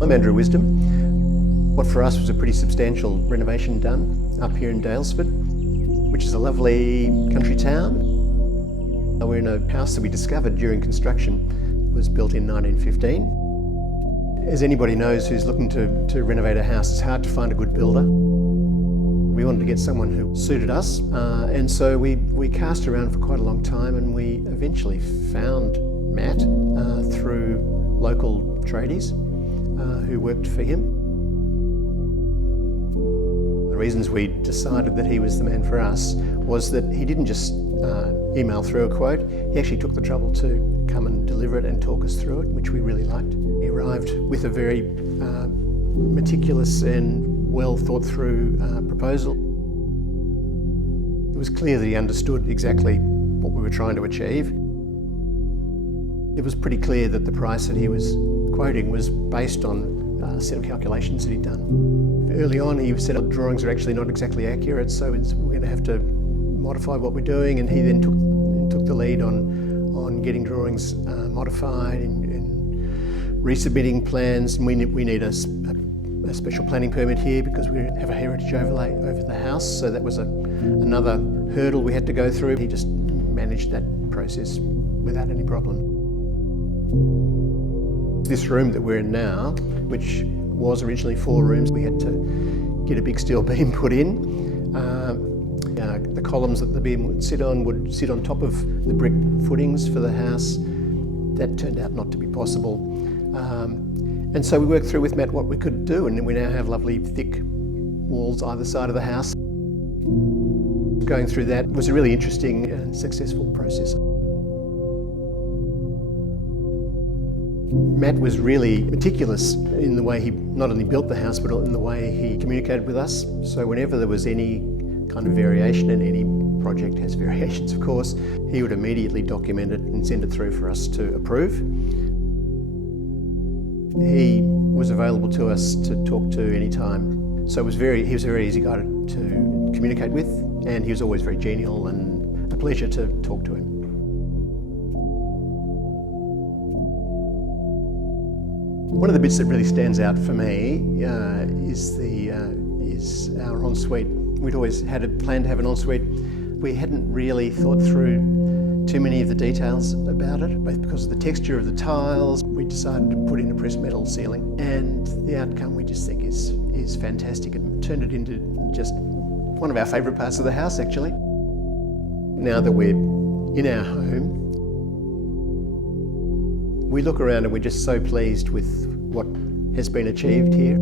I'm Andrew Wisdom. What for us was a pretty substantial renovation done up here in Daylesford, which is a lovely country town. We're in a house that we discovered during construction. It was built in 1915. As anybody knows who's looking to renovate a house, it's hard to find a good builder. We wanted to get someone who suited us, and so we cast around for quite a long time, and we eventually found Matt through local tradies who worked for him. The reasons we decided that he was the man for us was that he didn't just email through a quote, he actually took the trouble to come and deliver it and talk us through it, which we really liked. He arrived with a very meticulous and well thought through proposal. It was clear that he understood exactly what we were trying to achieve. It was pretty clear that the price that he was quoting was based on a set of calculations that he'd done. Early on he said our drawings are actually not exactly accurate, so we're going to have to modify what we're doing, and he then took the lead on getting drawings modified and resubmitting plans. And we need a special planning permit here because we have a heritage overlay over the house, so that was another hurdle we had to go through. He just managed that process without any problem. This room that we're in now, which was originally 4 rooms, we had to get a big steel beam put in. The columns that the beam would sit on top of the brick footings for the house. That turned out not to be possible. And so we worked through with Matt what we could do, and we now have lovely thick walls either side of the house. Going through that was a really interesting and successful process. Matt was really meticulous in the way he not only built the house, but in the way he communicated with us. So whenever there was any kind of variation, and any project has variations of course, he would immediately document it and send it through for us to approve. He was available to us to talk to any time. So he was a very easy guy to communicate with, and he was always very genial and a pleasure to talk to him. One of the bits that really stands out for me is our ensuite. We'd always had a plan to have an ensuite. We hadn't really thought through too many of the details about it, both because of the texture of the tiles. We decided to put in a pressed metal ceiling, and the outcome we just think is fantastic. It turned it into just one of our favourite parts of the house, actually. Now that we're in our home, we look around and we're just so pleased with what has been achieved here.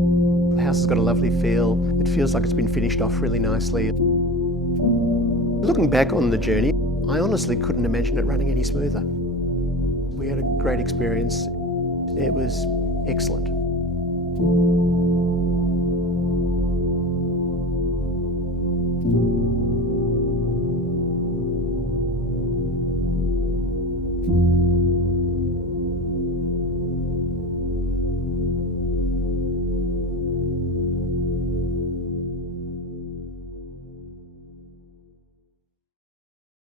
The house has got a lovely feel. It feels like it's been finished off really nicely. Looking back on the journey, I honestly couldn't imagine it running any smoother. We had a great experience. It was excellent.